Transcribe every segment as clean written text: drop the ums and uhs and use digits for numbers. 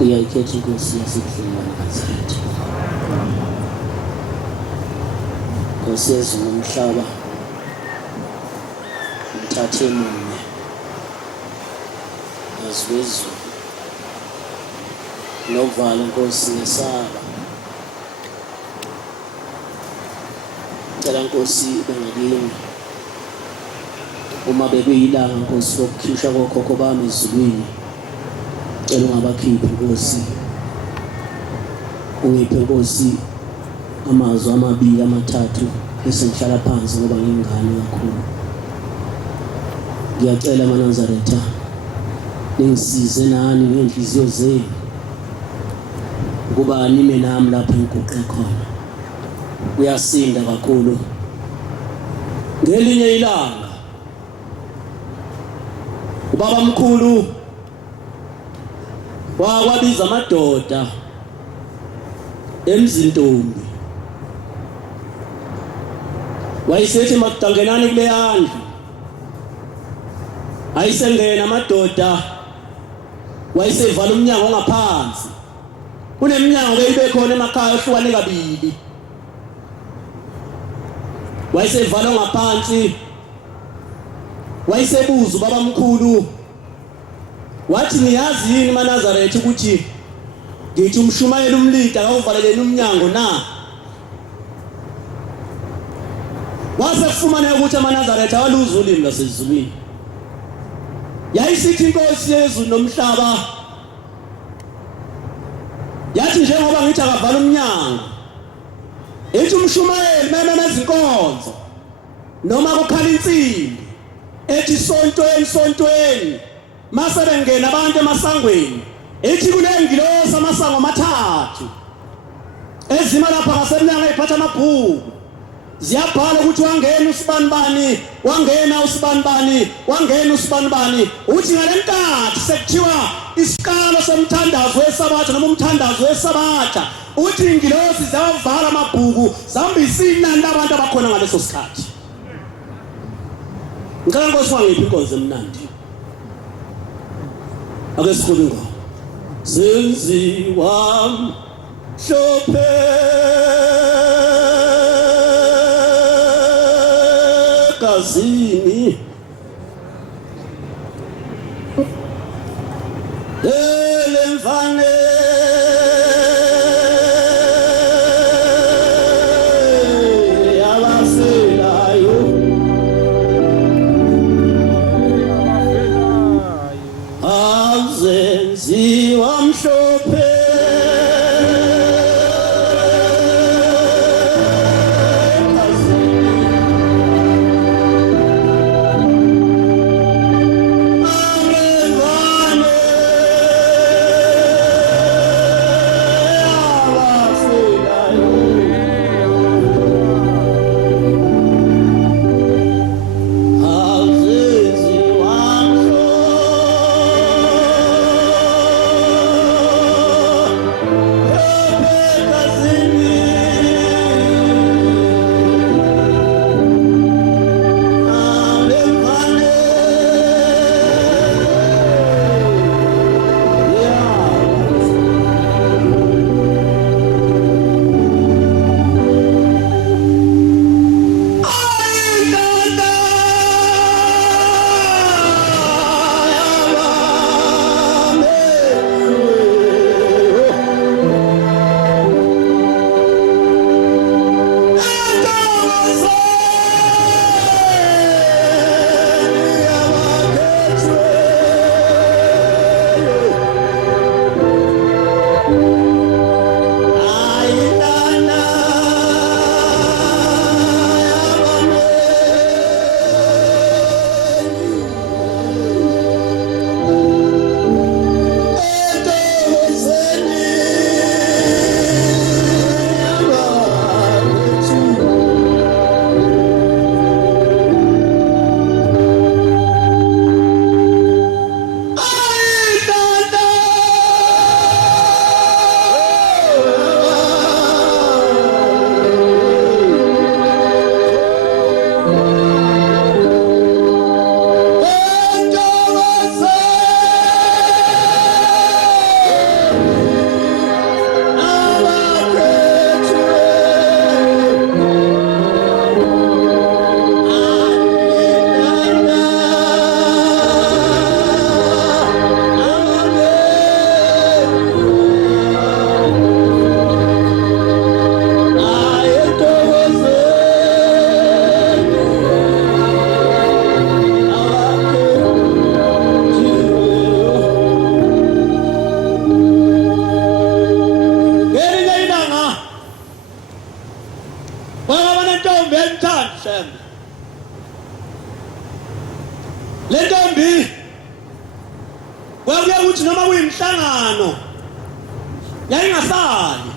uyayikhetha inkosi yasebuhlungwane kaZathe. Nkosi yezulu nomhlaba umthathe munye yazizulu novala inkosi ngesaba. Cela Nkosi bengakini uma bekuyilanga Nkosi lokukhishwa kokhokho bami ezulwini, cela ungabakhiphi Nkosi, ungiphe Nkosi amazwi amabili amathathu bese ngihlala phansi ngoba ngingane kakhulu. Ngiyacela maNazaretha ningisize nani ngenhliziyo zenu ukuba nime nami lapho engiguqe khona. Uyasinda kakhulu. Ngelinye ilanga ubaba mkhulu wabiza amadoda emzintombi, wayesethi makudangenani kule yandlu. Ayisengena amadoda, wayesevala umnyango ngaphansi. Kuneminyango beyibe khona emakhaya ehlukane kabili. Wayesevala ngaphansi, wayesebuza ubaba mkhulu wathi niyazi yini maNazaretha ukuthi ngithi umshumayeli umlida akawuvaleleni umnyango na? Wase kufumana ukuthi amaNazaretha waluza ulimi lasezulwini. Yayisithi inkosi yezulu nomhlaba yathi njengoba ngithi akavala umnyango, ethi umshumayeli memeza inkonzo noma kukhala insimbi ethi sontweni mase bengena abantu emasangweni, ethi kunengilosi amasango amathathu ezima lapha ngasemnyango ephatha amabhuku, ziyabhala ukuthi wangena usibanibani, wangena usibanibani, wangena usibanibani. Uthi ngalenkathi sekuthiwa isiqalo somthandazo wesabatha noma umthandazo wesabatha, uthi ingilosi zavala amabhuku zambisa inani labantu abakhona ngaleso sikhathi. Ngicela Nkosi wangiphi inkonzo emnandi. Ake sikhulu ingoma. Zenziwa mhlophe kazini elemvane yabaselayo azenziwa mhlophe le ntombi kwakuye ukuthi noma kuyimhlangano yayingasali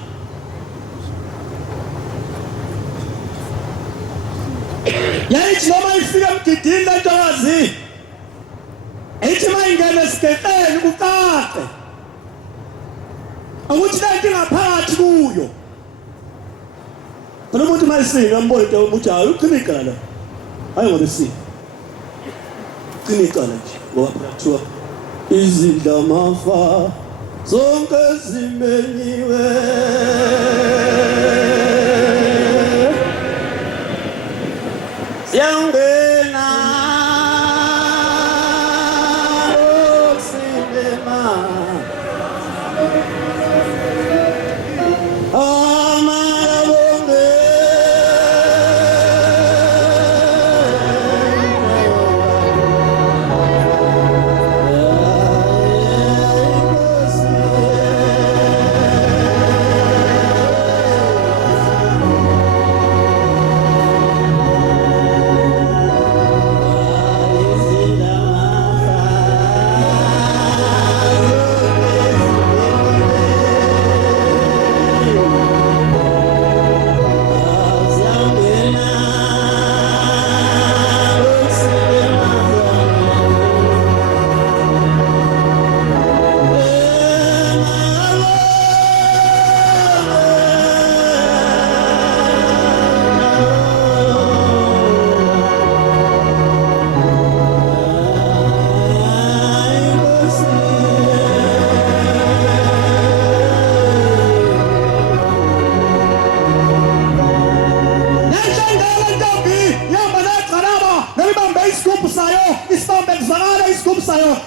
yayithi noma ifika emgidini le ntokazi ethi mayingene esigexeni kuqaqe ukuthi le nto ingaphakathi kuyo phela umuntu mayisina ambone into ukuthi hayi uqine icala la hayi ngoba isina uqine icala nje ngoba phela kuthiwa izindlamafa zonke zimenyiwe siyangena osinema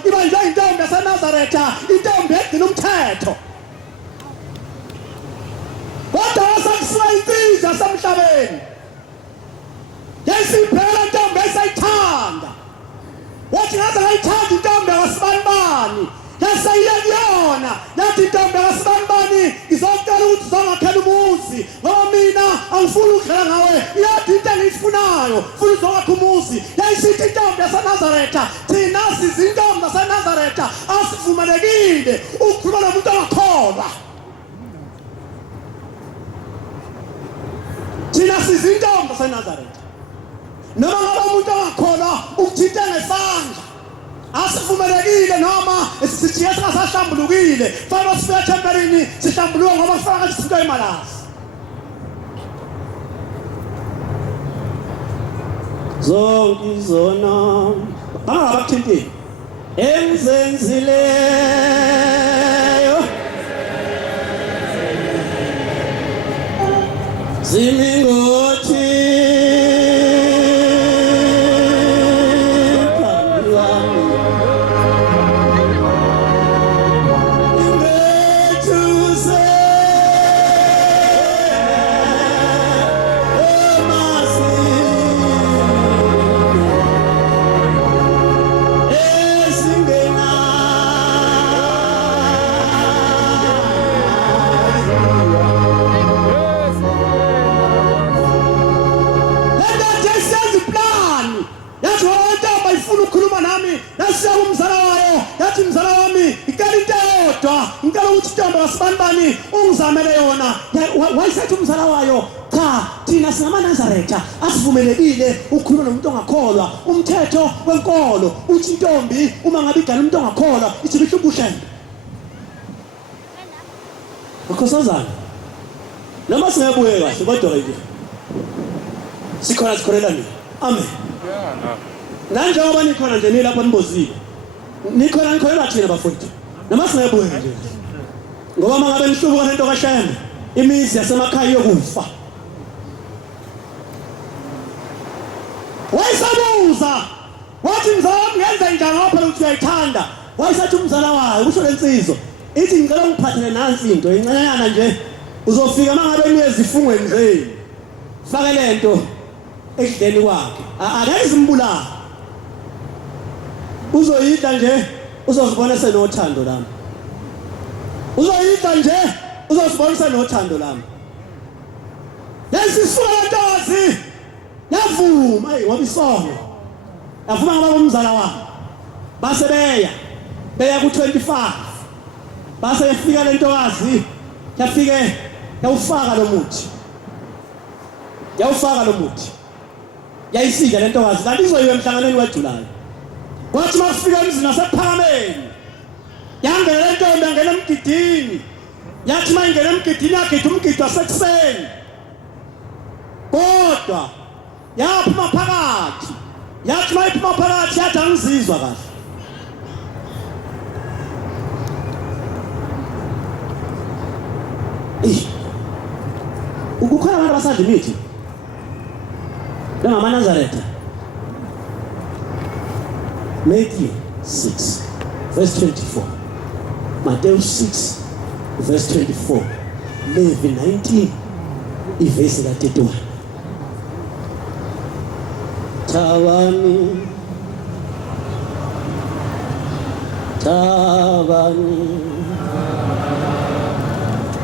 iba njengento yaseNazaretha intombi egcina umthetho kodwa wasakusiwa insizwa yasemhlabeni yayisiphela intombi esayithanda wathi ngaze ngayithanda intombi yakasibanibani yasayiyona yathi intombi yakasibanibani izocela ukuthi uzongakhela umuzi ngoba mina angifuni ukudlala ngawe yathi into engiyifunayo futhi uzongakha umuzi yayisithi intombi yaseNazaretha thina sizintombi zaseNazaretha asivumelekile ukukhuluma nomuntu ongakholwa thina sizintombi zaseNazaretha noma ngabe umuntu ongakholwa ukuthinta ngesandla asivumelekile noma sithi singasahlambulukile fanele sifike ethempelini sihlambuluke ngoba kufanele sifike emalasi zonke izona bangabathintini engizenzileyo zimingothi ngicela ukuthi intombi yasibanibani ungizamele yona wayisethi umzala wayo cha thina singamaNazaretha asivumelekile ukukhuluma nomuntu ongakholwa umthetho wenkolo uthi intombi uma ngabe igana umuntu ongakholwa ithi bihlubushene ukhosazana noma singabuye kahle kodwa ke sikhona sikholelani amen nanjengoba nikhona nje nilapha nibozile nikhona nikholela thina bafundi noma singabuye nje ngoba mangabe nihlubuka nento kaShembe imizi yasemakhaya yokufa wayisabuza wathi mzala ngenza njani ngapha ukuthi uyayithanda wayisathi umzala wayo kusho lensizwa ithi ngicela ungiphathele nansi into incanyana nje uzofika mangabe niyezifungweni zenu fake lento ekudleni kwakhe akayizimbulala uzoyidla nje uzozibona senothando lami uzoyidla nje uzozibona senothando lami lesisuka lentokazi yavuma ngoba isono yavuma ngoba umzala wami base beya ku-25 base yafika le ntokazi yafike yawufaka lo muthi yayisika le ntokazi kanti izoyiwe emhlanganweni weJulayi kwathi makufika emzini nasephakameni yangena le ntombi yangena emgidini yathi mayingena emgidini yagida umgido wasekuseni kodwa yaphuma phakathi yathi mayiphuma phakathi yathi angizizwa kahle ukukhona abantu abasadla imithi ngamaNazaretha Matthew 6 verse 24 Matthew 6 verse 24 Levi 19 ivesi ka-31 Thabani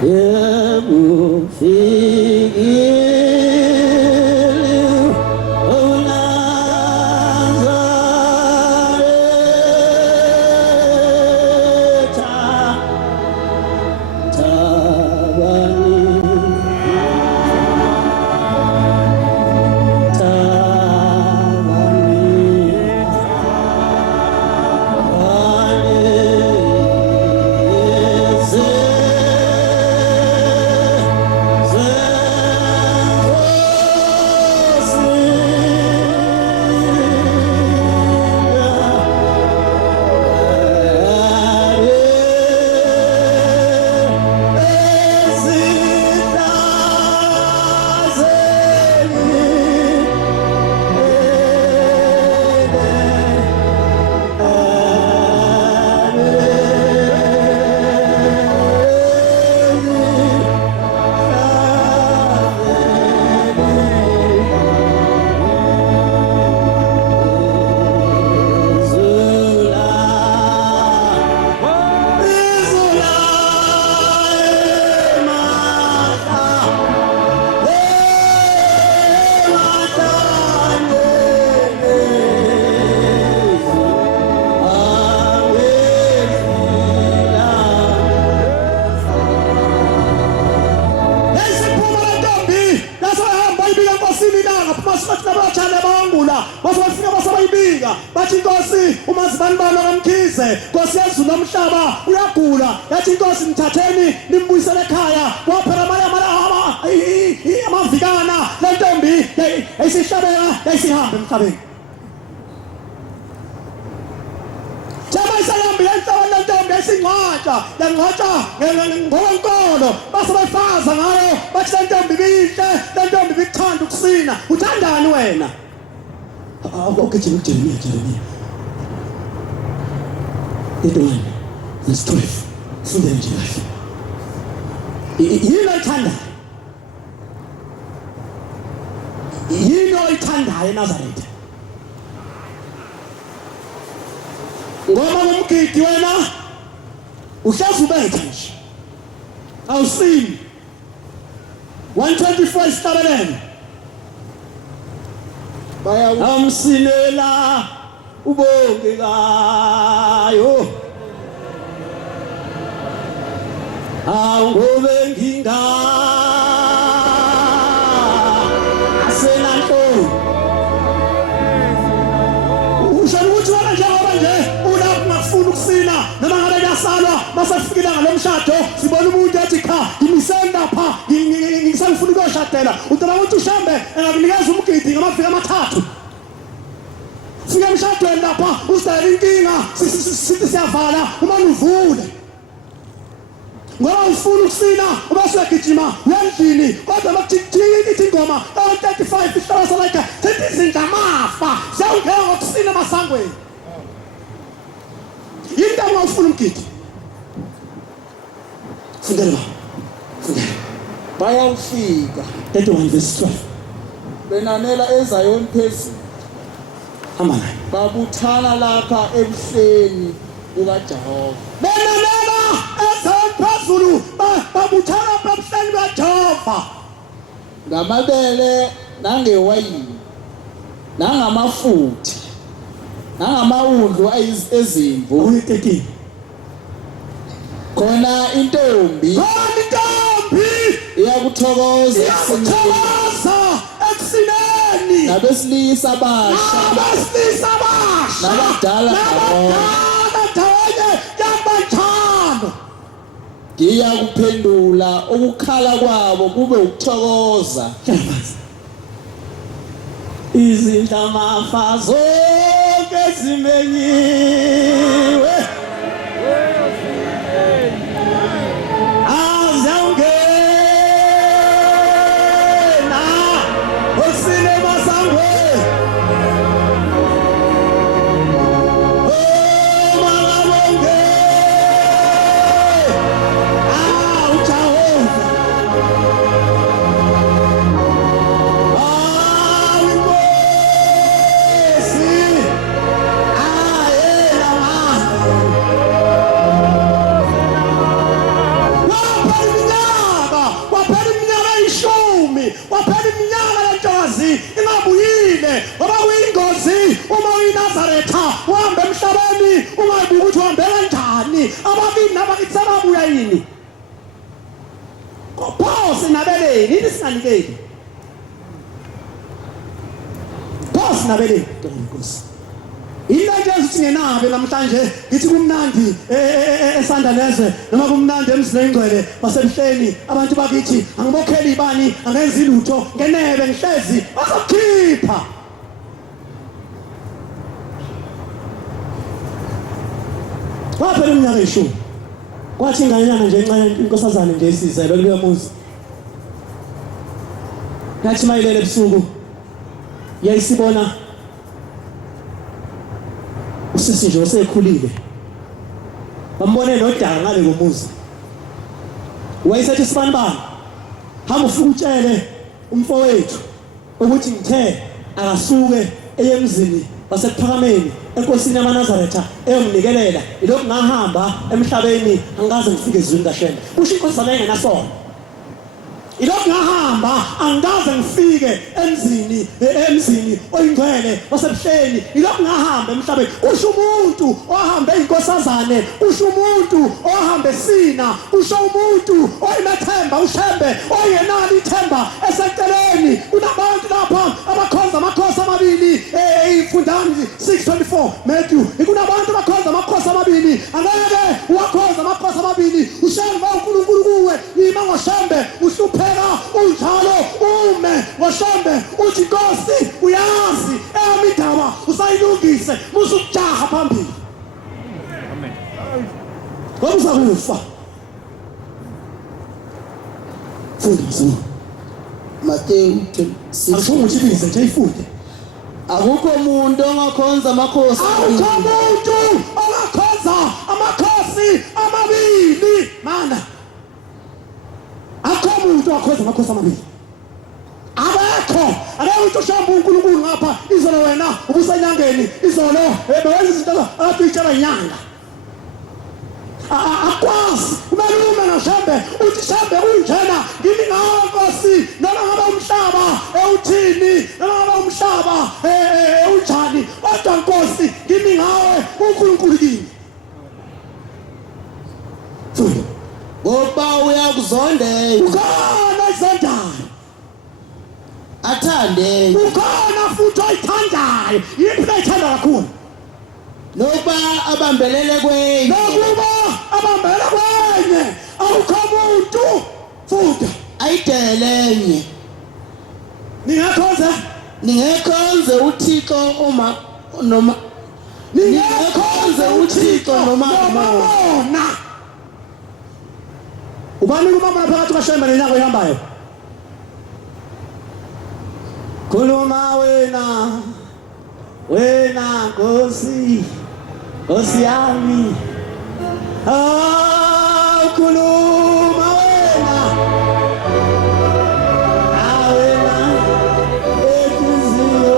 yebo fikile bathi Nkosi umazibani bami akamkhize Nkosi yezulu nomhlaba uyagula yathi Nkosi mthatheni nimbuyisele ekhaya waphela amavikana le ntombi ayisihlabeka yayisihambe emhlabeni Jama isalambi le ntombi yayisingcwatsha ngokwenkolo base bayifaza ngayo bathi le ntombi bihle le ntombi bikuthanda ukusina uthandani wena Okay, Jeremiah. 31 verse 12. Funda nje kahle. Yini oyithandayo eNazaretha? Ngoba umgidi wena uhlezi ubetha nje. Awusini. 124 isitabelelo. Amsilela ubongekayo angobe nginga asenanto ushaya ukuthi wena njengoba nje ungafuna ukusina noma ngabe yasalwa masafikile ngalomshado sibona umuntu ethi cha ngimisenda pha ngisafuna ukuyoshadela uthola ukuthi ushambe engakunikeza umgidi ngamafika amathathu fika emshadweni lapha usayela inkinga sithi siyavala uma uvule ngoba ufuna ukusina ubase uyagijima uyandlini kodwa makuthini ithi ingoma 35 ihlala salaka sethi izingamafa siyawungena ngokusina emasangweni yini ndaba ufuna umgidi fundela bayawufika 31 verse 12 benanela eZayoni phezulu amana babuthana lapha ebuhleni bukaJehova benanela eZayoni phezulu babuthana lapha ebuhleni bukaJehova ngamabele nangewayini nangamafutha nangamawundlu ezimvu uyitekile khona intombi khona intombi iyakuthokoza iyakuthokoza ekusineni nabesilisa abasha abesilisa abasha nabadala ndawonye yabanjalo ngiyakuphendula ukukhala kwabo kube ukuthokoza izinhlamafa zonke zimenyiwe azawungena osine masangwe omangabonge ujahova waphela iminyaka lentokazi ingabuyile ngoba kuyingozi uma uyiNazaretha uhambe emhlabeni ungayibuki ukuthi uhambela kanjani ababili nabakithi sebabuya yini pho sinabeleni yini singanikeli pho sinabeleni nkosi into nje esingenabe namhlanje ngithi kumnandi esandalezwe noma kumnandi emzini engcwele wasemhleni abantu bakithi angibokheli ibani angenzi lutho ngenebe ngihlezi bazokhipha waphela iminyaka eyishumi kwathi inganyana nje encane inkosazane nje isizelwe kuleyo muzi yathi mayilele ebusuku yayisibona usisi nje osekhulile bambone nodaka ngale komuzi wayesethi sibanibani hamba ufike utshele umfowethu ukuthi ngithe akasuke eyemzini wasekuphakameni enkosini yamaNazaretha eyomnikelela ilokhu ngahamba emhlabeni angikaze ngifike ezweni kaShembe kusho inkosazana engenasono ilokhu ngahamba angikaze ngifike emzini oyingcwele wasebuhleni ilokhu ngahamba emhlabeni kusho umuntu ohamba einkosazane kusho umuntu ohamba esina kusho umuntu oyimethemba uShembe oyenalo ithemba eseceleni kunabantu lapha abakhonza amakhosi amabili ifundani 6:24 Matthew kunabantu abakhonza amakhosi amabili angeke uwakhonza amakhosi amabili uShembe uNkulunkulu kuwe yima ngoShembe uhluphe unjalo ume ngoShembe uthi Nkosi uyazi emidaba usayilungise musukujaha phambili amen ngokuzakufa fundisa Mateyu 6 asho ukuthi bize nje ifunde akukho umuntu ongakhonza amakhosi akukho umuntu ongakhonza amakhosi amabili mana akho umuntu wakhonza amakhosi amabili abekho akekho uShembe uNkulunkulu ngapha izolo wena ubusenyangeni izolo bewenza izinto athi itshela inyanga akwazi kumele ume noShembe uthi Shembe kunjena ngimi ngawe Nkosi noma ngabe umhlaba ewuthini noma ngabe umhlaba unjani kodwa Nkosi ngimi ngawe uNkulunkulu kimi ngoba uyakuzondela ukhona izondayo athande ukhona futhi oyithandayo yiphi ayithanda kakhulu nokuba abambelele kwenye nokuba abambelele kwenye awukho umuntu futhi ayidelenye ningekhonze uThixo noma ningekhonze uThixo noma bona ubani kumama phakathi kwaShembe nenyanga ihambayo khuluma wena Nkosi Nkosi yami khuluma wena ekuzio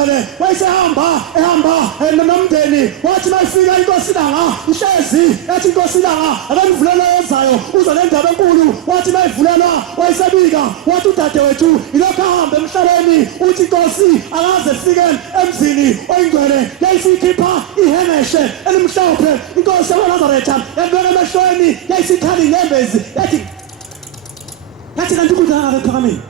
oyingcwele wayesehamba nomndeni wathi mayifika inkosi langa ihlezi yathi inkosi langa akanivulele ezayo uza nendaba enkulu wathi mayivulelwa wayesebika wathi udadewethu ilokho ahambe emhlabeni uthi inkosi akaze fike emzini oyingcwele yayisikhipha ihemeshe elimhlophe inkosi yaNazaretha yabeka emehlweni yayisikhali ngembezi yathi kanti ukudala ngaphakameni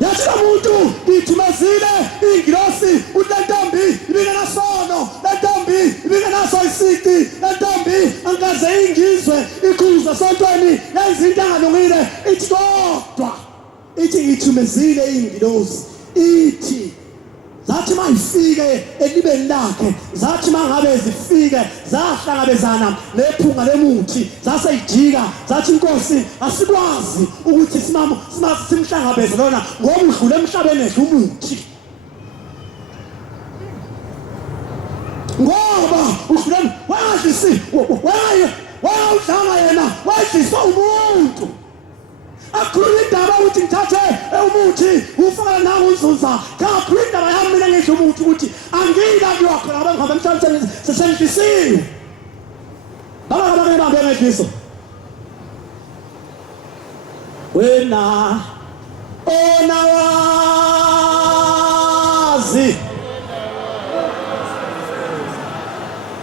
yathi umuntu ngithumezile ingilosi ulentombi ibingena sono lentombi ibingena so isiki lentombi angaze ingizwe ikhuza sontweni yenza into engalungile ithi kodwa ithi ngithumezile ingilosi ithi zathi mayifike elibeni lakhe zathi mangabe zifike zahlangabezana nephunga lemuthi zaseyijika zathi inkosi asikwazi ukuthi simhlangabeze lona ngoba udlule emhlabeni edlumuthi ngoba udlule wadlisi wayawudlanga yena wadliswa umuntu akhuluma indaba ukuthi ngithathe umuthi ufaka nangu unzunza kakhulu indaba yami mina ngisho umuthi ukuthi angika kuyokhona abangihamba emhlabeni sesendlisiwe baba bambe ngedliso wena onawazi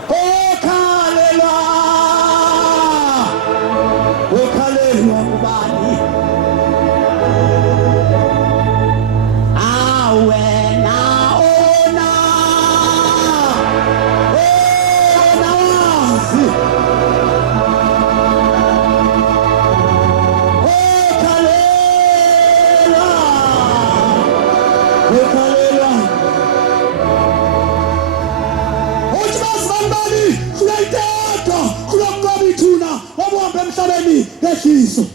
okhalelwa ubani emhlabeni ngehliso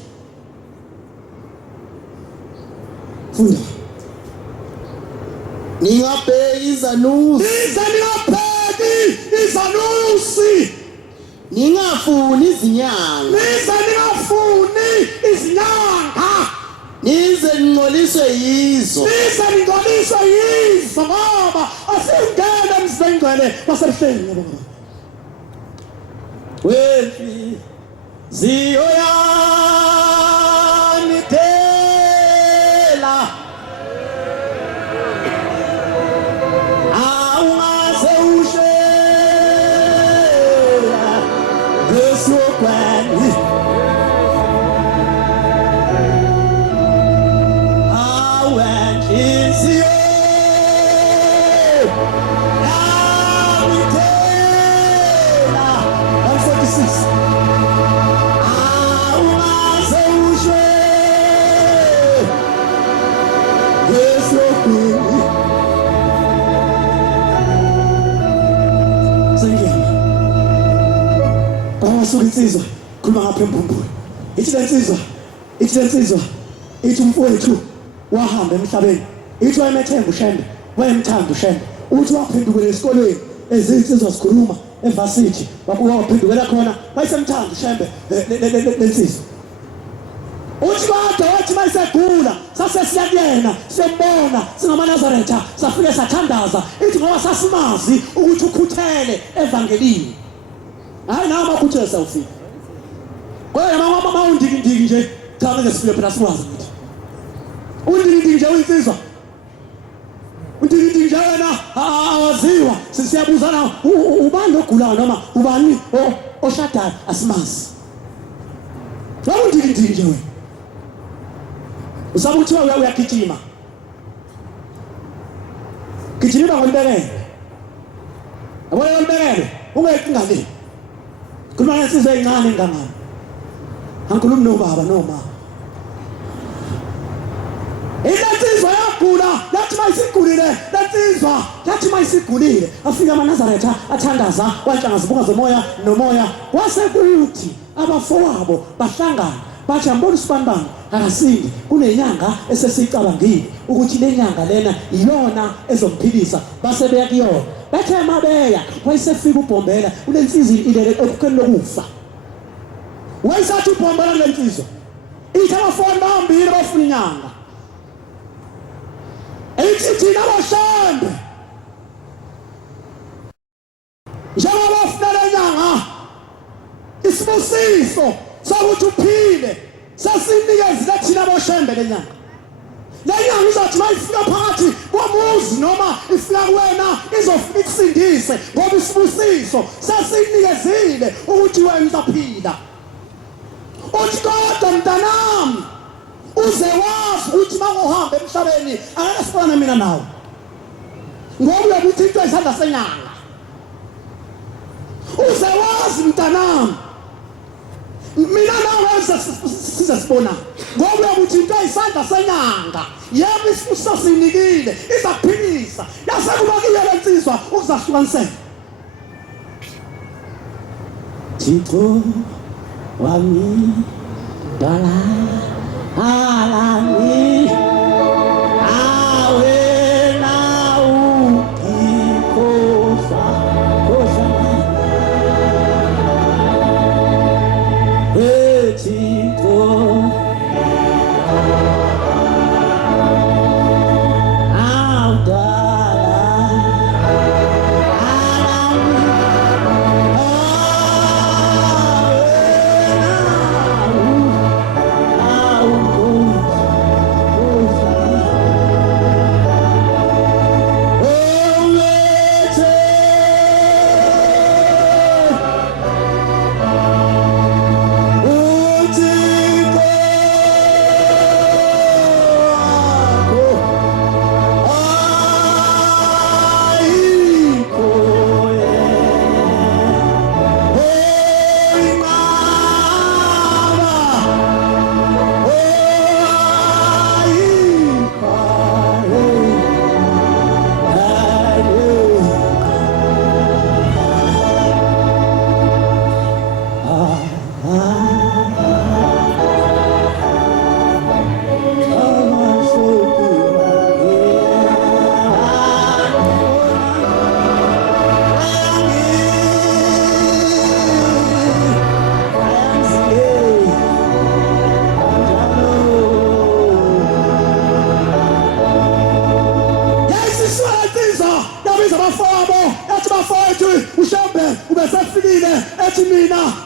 funda ningabheki izanusi ningafuni izinyanga nize ningcoliswe yizo ngoba asingene emzini ngcwele wasehleni yabo wefi Zioyani tela Aungaze ushela Gesokwani Awenjizio Yani tela 146 insizwa khuluma ngapha embumbulu ithi lensizwa ithi umfowethu wahamba emhlabeni ithi wayemethemba uShembe wayemthanda uShembe uthi waphendukela esikolweni ezinsizwa sikhuluma evasithi waphendukela khona wayesemthanda uShembe lensizwa uthi kodwa wathi mayisegula sasesiya kuyena siyambona singamaNazaretha safike sathandaza ithi ngoba sasimazi ukuthi ukhuthele evangelini hayi nawe makhuthele sawufika kodwa mama undikindiki nje cha ngeke sifike phela siwazi ukuthi undikindiki nje uyinsizwa undikindiki nje wena awaziwa sisiyabuzana ubani ogulayo noma ubani oshadayo asimazi undikindiki nje wena usabuthi uyagijima gijima ngolibekele yabona ngolibekele ungayingane khuluma ngesizwe ezincane ngangani angikhulumi nobaba noma insizwa yagula yathi mayisigulile lensizwa yathi mayisigulile afika amaNazaretha athandaza wanhlanga zibuka zomoya nomoya wasekuthi abafowabo bahlangana bathi ambona uSibanibani akasindi kunenyanga esesicabangile ukuthi lenyanga lena iyona ezomphilisa base beya kuyona bathe mabeya wayesefika uBhombela ulensizwa ilele ekukeni lokufa wayesathi uBhombela lensizwa ithi abafowabo bambili bafuna inyanga ithi thina boshembe njengoba ufuna lenyanga isibusiso sokuthi uphile sasinikezile thina boshembe lenyanga izothi mayifika phakathi komuzi noma ifika kuwena izofika ikusindise ngoba isibusiso sasinikezile ukuthi wena uzaphila. Uthi kodwa mntanami uze wazi ukuthi makuhamba emhlabeni angeke sifana mina nawe ngoba uyakuthi into isandla senyanga. Uze wazi mntanami mina nawe size sibona ngoba uyakuthi into isandla senyanga yebo isibusiso sinikile izakuphilisa yasekuba kuyele insizwa ukuzahlukanisela. Thixo wami dala alami awe na ukikosa kosa Thixo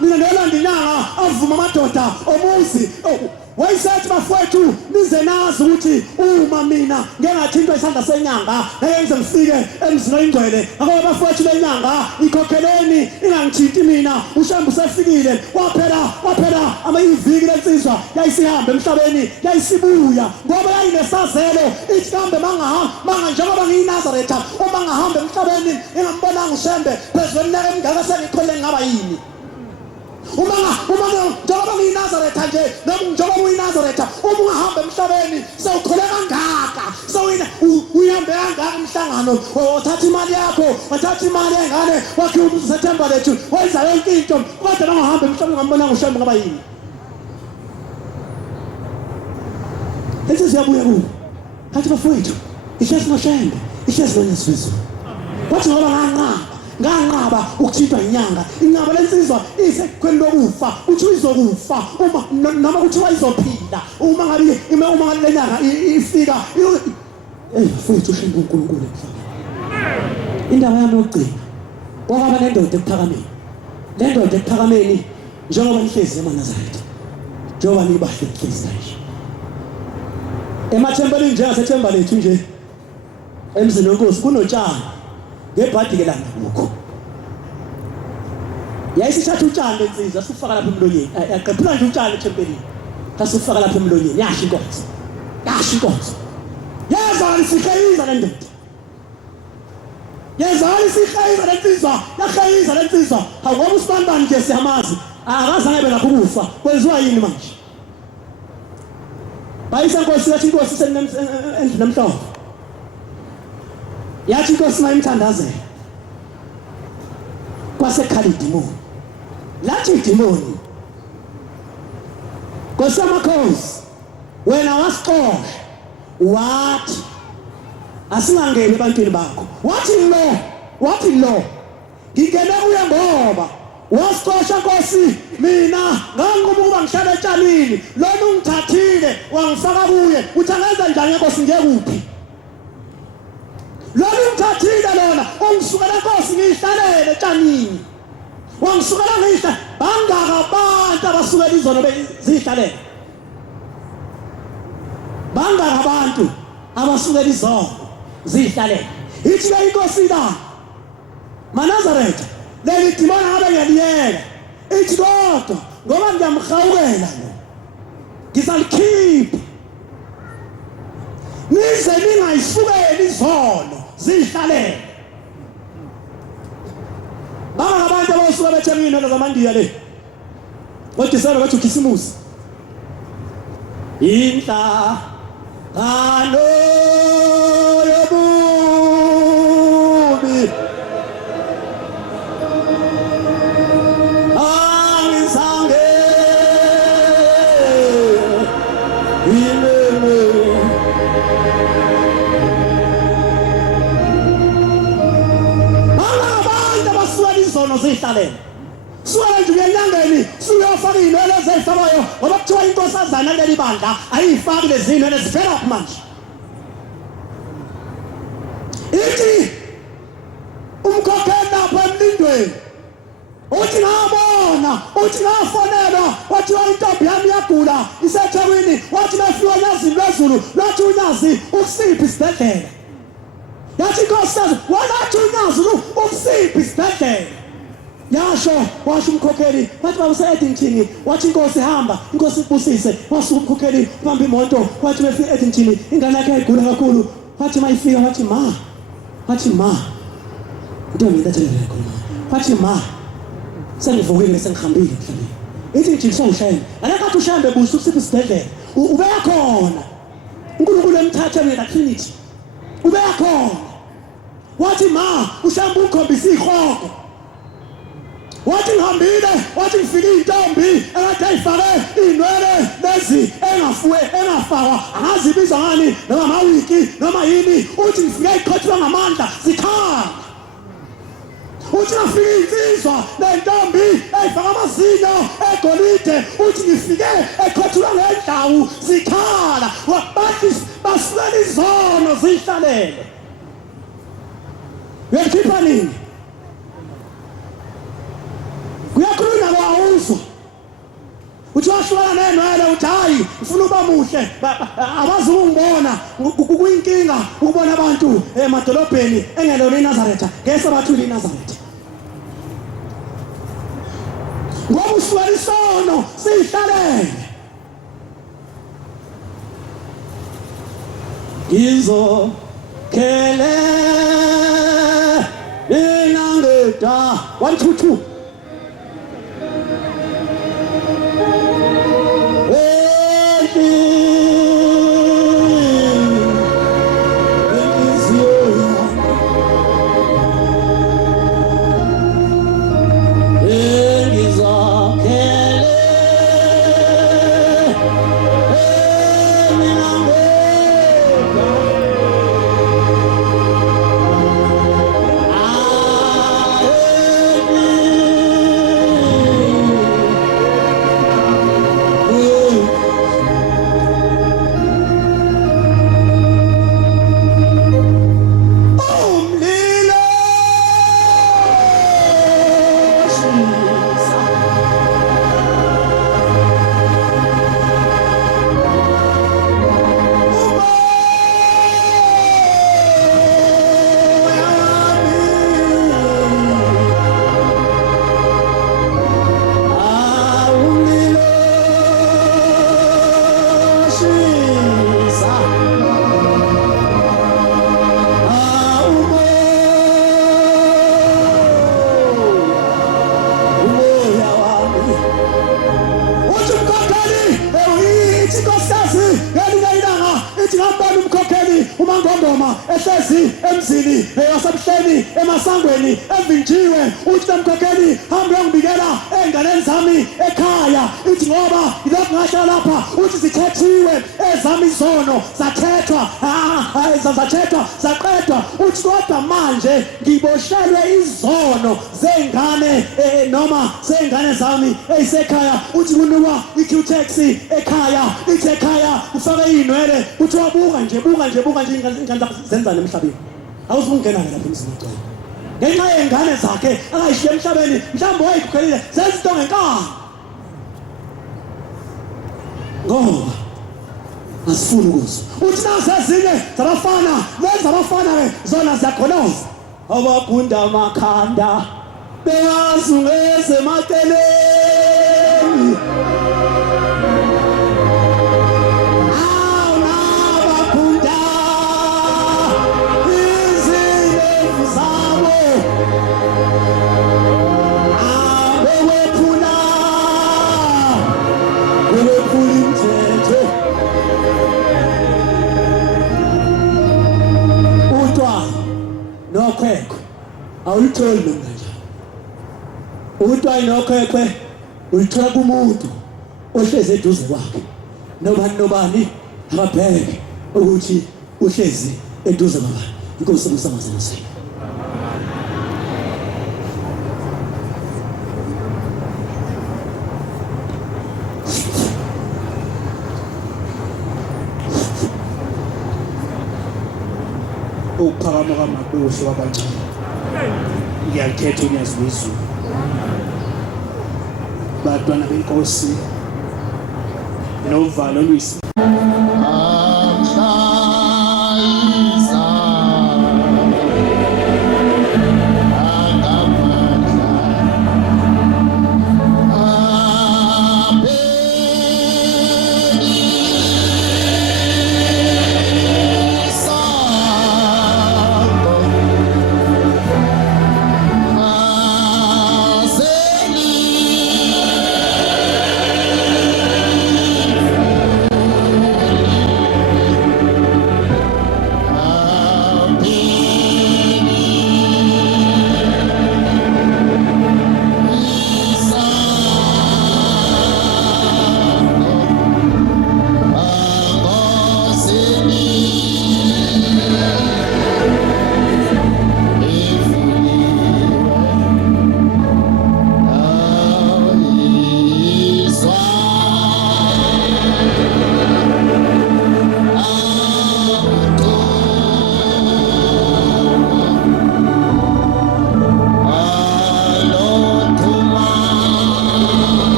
mina nolanda inyanga avuma amadoda omuzi wayisethi bafowethu nize nazi ukuthi uma mina ngengathintwa isandla senyanga ngiyenze ngifike emzini oyingcwele ngoba bafowethu lenyanga ikhokheleni ingangithinti mina ushembe usefikile waphela amayiviki lensizwa yayisihambe emhlabeni yayisibuya ngoba yayinesazelo ithi kambe manga njengoba ngiyinazaretha uma ngahamba emhlabeni engambonanga ushembe phezulu emnyaka emingaka sengikholeni ngaba yini uma njengoba ngiyinazaretha nje njengoba uyinazaretha uma ungahamba emhlabeni sewukhole kangaka uyihambe kangaka emhlangano wathatha imali yakho wathatha imali yengane wakhe uSeptember lethu wenza yonke into kodwa bangahamba emhlabeni ngambonanga ushembe ngaba yini lethi siyabuya ku kathi bafowethu ihlezi noshembe ihlezi noNyesizwe wathi ngoba nganqaba ukuthintwa inyanga inqaba lensizwa isekhweni lokufa uthi izokufa uma noma kuthiwa izophila uma ngabe lenyanga ifika futhi ushembe uNkulunkulu emhlabeni. Indaba yami yokugcina kwaba nendoda ekuphakameni le ndoda ekuphakameni njengoba nihlezi eManazaretha njengoba nibahle nihlezi kanje emathempelini nje aseThemba lethu nje emzini wenkosi kunotshani ngebhadi ke lana ukho yayisithatha utshani lensizwa sifaka lapha emlonyeni yaqephula nje utshani ethempelini kasifaka lapha emlonyeni yasho inkonzo yazali sikhayiza le ndoda yazali sikhayiza lensizwa yakhayiza lensizwa ngoba uSibandani nje siyamazi akazange belapha ukufa kwenziwa yini manje bayisenkosi yathi inkosi endlini namhlanje yathi inkosi mayimthandazela kwasekhala idimoni lathi idimoni Nkosi yamakhosi wena wasixosha wathi asingangeni ebantwini bakho wathi lo ngingene kuye ngoba wasixosha Nkosi mina nganquma ukuba ngihlale etshanini lona ungithathile wangifaka kuye uthi angenza njani Nkosi ngeke kuphi lona ngithathile lona ongisukela Nkosi ngihlalele etshanini wangisukela ngihla bangaka abantu abasukela izono bezihlalele bangaka abantu abasukela izono zihlalele ithi ke Inkosi la Manazaretha leli dimona ngabe ngiyaliyela ithi kodwa ngoba ngiyamhawukela lo ngizalikhipha nize ningayisukeli izono zihlalele baba abantu abasuka bethemini zamandiya le ngoDisemba bathi uKhisimusi inhla kano yobubi angisange zihlalele suka nje uyanyangeni suyofaka inwele ezifabayo ngoba kuthiwa inkosazana leli bandla ayifaki lezi inwele zivela manje ithi umkhokheli lapha emlindweni uthi ngabona uthi ngafonelwa wathiwa intombi yami yagula iseThekwini wathi bafika enyazini lwezulu lwathi unyazi ukusiphi isibhedlela yathi inkosazana walathi unyazi ukusiphi isibhedlela yasho washo umkhokheli wathi baba useEdington wathi Inkosi hamba Inkosi ibusise wasuka umkhokheli ubamba imoto wathi befika eEdington ingane yakhe igula kakhulu wathi mayifika wathi ma ntombi ntathele khona wathi ma sengivukile sengihambile emhlabeni ithi njikisho ushayela alakathi ushambe buso usiphi isibhedlela ubeka khona uNkulunkulu emthatha wena Trinity ubeka khona wathi ma ushambe ukhombisa ihoko wathi ngihambile wathi ngifike intombi ekade ayifake inwele lezi engafakwa angazi ibiza ngani noma amawiki noma yini uthi ngifike iqhothwa ngamandla zikhala uthi ngafike insizwa nentombi eyifaka amazinyo egolide uthi ngifike eqhothwa ngendlawu zikhala bathi basukela izono zihlalele uyakhipha nini uyakhuluma kwawuzwa uthi washwana nenwele uthi hayi ufuna uba muhle abazi ukungibona kuyinkinga ukubona abantu emadolobheni engelona iNazaretha ngese bathula iNazaretha ngoba usukela isono sihlalele ngizokhele inangeda 1 2 2 umangondoma ehlezi emzini yasebuhleni emasangweni evinjiwe uthi umkhokheli hamba uyongibikela enganeni zami ekhaya ithi ngoba ilokhu ngasho lapha uthi zithethiwe ezami izono zathethwa zaqedwa uthi kodwa manje ngiboshelwe izono zengane noma zengane zami eyisekhaya uthi kunikwa iQtex ekhaya ithi ekhaya ufake inwele uthi wabuka nje ingane zenzani emhlabeni awuzungena lapha emzini wethu ngenxa yengane zakhe akayishiye emhlabeni mhlawumbe wayikukhelile zezinto ngenkani ngoba asifuni ukuzwa uthi nasezinye zabafana lezi zabafana zona ziyakhonoza abagunda amakhanda bengazungeze emaceleni nokhwekwe awulitholi mina nje utwayi nokhwekwe ulithola kumuntu ohlezi eduze kwakhe nobani akabheke ukuthi uhlezi eduze kwabani inkosi umsangazana sini ukuphakama kwamakhosi wabancane ngiyakhetha unyazwe izulu bantwana benkosi novalo lwisi